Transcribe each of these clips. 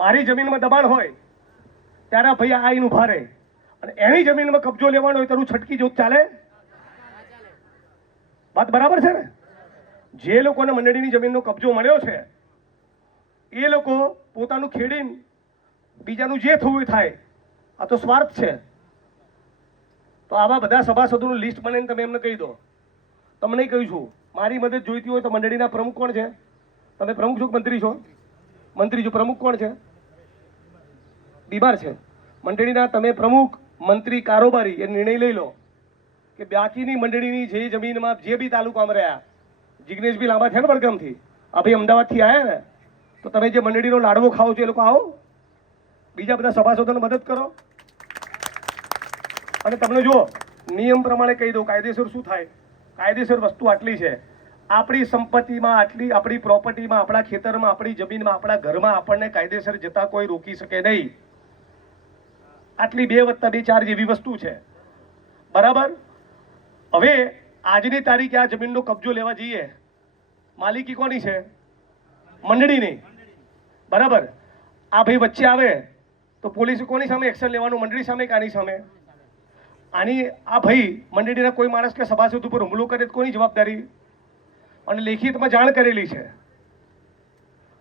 મારી જમીનમાં દબાણ હોય ત્યારે ભાઈ આઈને ઉભા રહે અને એની જમીનમાં કબજો લેવાનો હોય તારું છટકી જોત ચાલે? વાત બરાબર છે ને? જે લોકોને મંડળીની જમીનનો કબજો મળ્યો છે એ લોકો પોતાનું ખેડીને બીજાનું જે થવું એ થાય. આ તો સ્વાર્થ છે. તો આવા બધા સભાસદોનું લિસ્ટ બનાવીને તમે એમને કહી દો. તમને કહ્યું છું, મારી મદદ જોઈતી હોય તો મંડળીના પ્રમુખ કોણ છે? તમે પ્રમુખ છો કે મંત્રી છો? મંત્રી છો. પ્રમુખ કોણ છે? બીમાર છે. મંડળીના તમે પ્રમુખ, મંત્રી, કારોબારી એ નિર્ણય લઈ લો કે બાકીની મંડળીની જે જમીનમાં જે બી તાલુકામાં રહ્યા, જિગ્નેશભાઈ લાંબા થયા ને વડગામથી, આ ભાઈ અમદાવાદથી આવ્યા ને, તો તમે જે મંડળીનો લાડવો ખાઓ છો એ લોકો આવો, બીજા બધા સભાસદોને મદદ કરો. અને તમને જુઓ, નિયમ પ્રમાણે કહી દો કાયદેસર શું થાય. કાયદેસર વસ્તુ આટલી છે, આપણી સંપત્તિમાં, આટલી આપણી પ્રોપર્ટીમાં, આપણા ખેતરમાં, આપણી જમીનમાં, આપણા ઘરમાં આપણને કાયદેસર જતા કોઈ રોકી શકે નહીં. આટલી 2+2 4 જેવી વસ્તુ છે. બરાબર? હવે આજની તારીખે આ જમીનનો કબજો લેવા જઈએ, માલિકી કોની છે? મંડળીની. બરાબર? આ ભાઈ વચ્ચે આવે તો પોલીસે કોની સામે એક્શન લેવાનું? મંડળી સામે કે આની સામે? આની આ ભાઈ મંડળીના કોઈ માણસ કે સભાસદ ઉપર હુમલો કરે તો કોની જવાબદારી? અને લેખિતમાં જાણ કરેલી છે.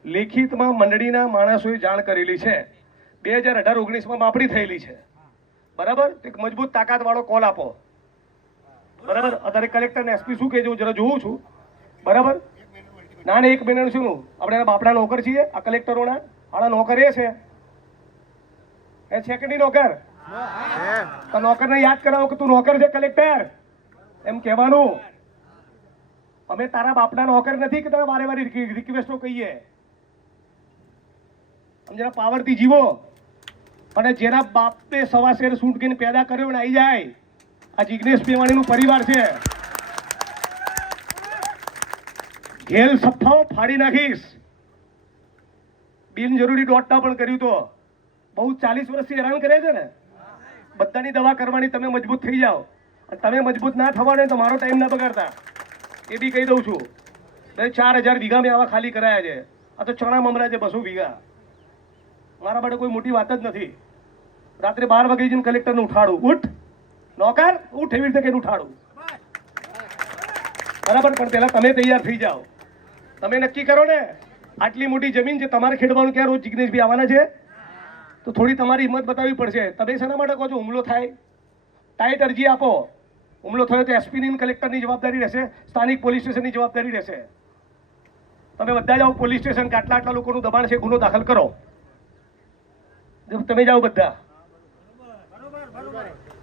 લેખિતમાં મંડળીના માણસોએ જાણ કરેલી છે. 2018-19માં માપણી થયેલી છે. બરાબર? એક મજબૂત તાકાતવાળો કોલ આપો. બરાબર? અત્યારે કલેક્ટર ને એસપી શું કહે છે હું જરા જોઉં છું. બરાબર? ના ને 1 મહિનાનું શું, આપણે એના બાપડા નોકર છીએ. આ કલેક્ટરોના આળા નોકર એ છે, એ છે કે નહીં નોકર? તો નોકરને યાદ કરાવો કે તું નોકર છે કલેક્ટર, એમ કહેવાનું. અમે તારા બાપના નોકર નથી કે તમે વારે વારે રિક્વેસ્ટો કહીએ. જરા પાવરથી જીવો. અને જેના બાપે સવા શેર સૂંટકીને પેદા કર્યો ને આવી જાય, આ જિગ્નેશ મેવાણીનું પરિવાર છે. જેલ સફાઓ ફાડી નાખીશ. બિનજરૂરી દોડતા પણ કર્યું તો બહુ 40 વર્ષથી હેરાન કરે છે ને. બધાની દવા કરવાની, તમે મજબૂત થઈ જાઓ. તમે મજબૂત ના થવાને તો મારો ટાઈમ ના બગાડતા, એ બી કહી દઉં છું. 4000 વીઘા મેં આવા ખાલી કરાયા છે. આ તો ચણા મમરા છે 200 વીઘા. મારા માટે કોઈ મોટી વાત જ નથી. રાત્રે 12 વાગે જઈને કલેક્ટરને ઉઠાડું, ઉઠ નોકર ઉઠ, એવી રીતે કઈને ઉઠાડું. બરાબર? પણ પહેલા તમે તૈયાર થઈ જાઓ. તમે નક્કી કરો ને આટલી મોટી જમીન છે તમારે ખેડવાનું, ક્યાં રોજ જિગ્નેશભાઈ આવવાના છે? તો થોડી તમારી હિંમત બતાવવી પડશે. તમે શેના માટે કહો છો હુમલો થાય? ટાઈટ અરજી આપો. હુમલો થયો તો એસપીની કલેક્ટરની જવાબદારી રહેશે, સ્થાનિક પોલીસ સ્ટેશનની જવાબદારી રહેશે. તમે બધા જાઓ પોલીસ સ્ટેશન કે આટલા લોકોનું દબાણ છે, ગુનો દાખલ કરો. તમે જાઓ બધા.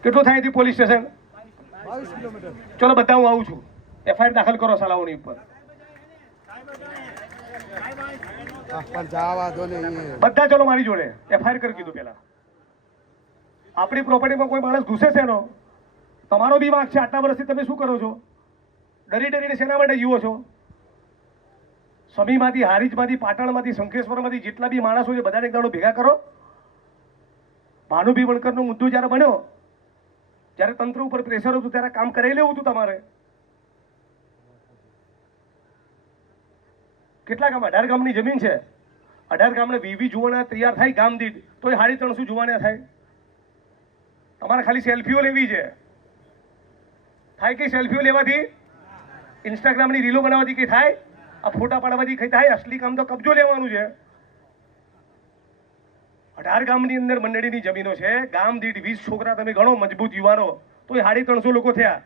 કેટલું થાય છે પોલીસ સ્ટેશન? 22 કિલોમીટર. ચલો બધા હું આવું છું. એફઆઈઆર દાખલ કરો સલાઓની ઉપર. બધા ચલો મારી જોડે એફઆઈઆર કરી કીધું. પેલા આપણી પ્રોપર્ટીમાં કોઈ માણસ ઘૂસે છે નો, તમારો બી વાંક છે. આટલા વર્ષથી તમે શું કરો છો? ડરી ડરીને શેના માટે જીવો છો? સમીમાંથી, હારીજમાંથી, પાટણમાંથી, શંખેશ્વરમાંથી જેટલા બી માણસો છે બધાને એક દાડો ભેગા કરો. ભાનુભી વણકરનો મુદ્દો જ્યારે બન્યો, જ્યારે તંત્ર ઉપર પ્રેશર હતું ત્યારે કામ કરાવી લેવું હતું તમારે. કેટલા ગામ? 18 ગામની જમીન છે. 18 ગામને વીવી જોવાના તૈયાર થાય ગામ દીઠ, તો એ 350 જોવાના થાય. તમારે ખાલી સેલ્ફીઓ લેવી છે. થાય કે સેલ્ફીઓ લેવાથી, ઇન્સ્ટાગ્રામની રીલો બનાવવાથી કઈ થાય? આ ફોટા પાડવાથી કઈ થાય? અસલી કામ તો કબજો લેવાનું છે. 18 ગામની અંદર મંડળીની જમીનો છે. ગામ દીઠ 20 છોકરા તમે ગણો, મજબૂત યુવાનો, તો એ 350 લોકો થયા.